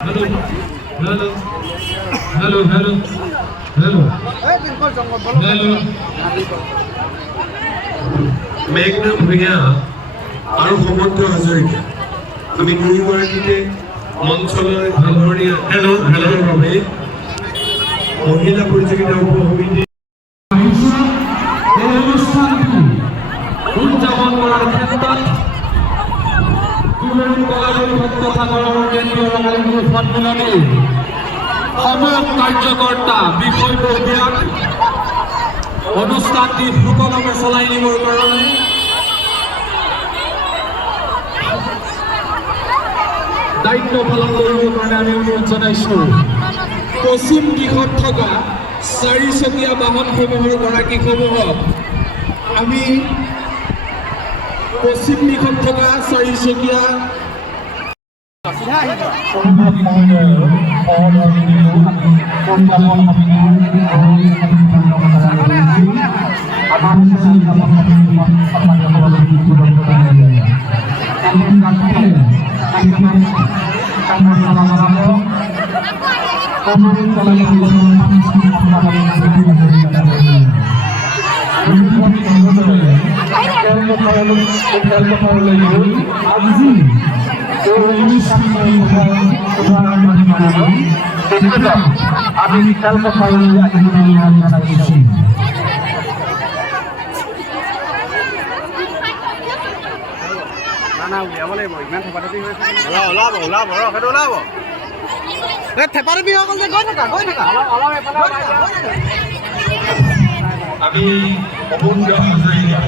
Hello hello hello hello hello hello মেঘনা ভূঞা আৰু সমন্ত হাজৰিকা আমি দুয়োগৰাকীকে মঞ্চলৈ আদৰণি হেল্ল' হেল্ল'ৰ বাবে মহিলা প্ৰতিযোগিতা উপসমিতি এই অনুষ্ঠানটি উদযাপন কৰাৰ ক্ষেত্ৰত কলেজৰ সত্যসাগৰৰ কেন্দ্ৰীয় ৰঙালী সন্মিলনী সমূহ কাৰ্যকৰ্তা বিষয়ববীয়াক অনুষ্ঠানটি সুকলমে চলাই নিবৰ কাৰণে দায়িত্ব পালন কৰিবৰ কাৰণে আমি অনুৰোধ জনাইছোঁ। পশ্চিম দিশত থকা চাৰিচকীয়া বাহনসমূহৰ গৰাকীসমূহক আমি পশ্চিম দিশত থকা চাৰিচকীয়া আমি খেল কথা না উলিয়াব লাগিব ইমান থেপাথেপি হৈ আছে ওলাব ওলাব সেইটো ওলাব থেপাথেপি হৈ গ'ল যে গৈ থাকা অলপ এফালে আমি সমুদ্ৰ হাজৰিকা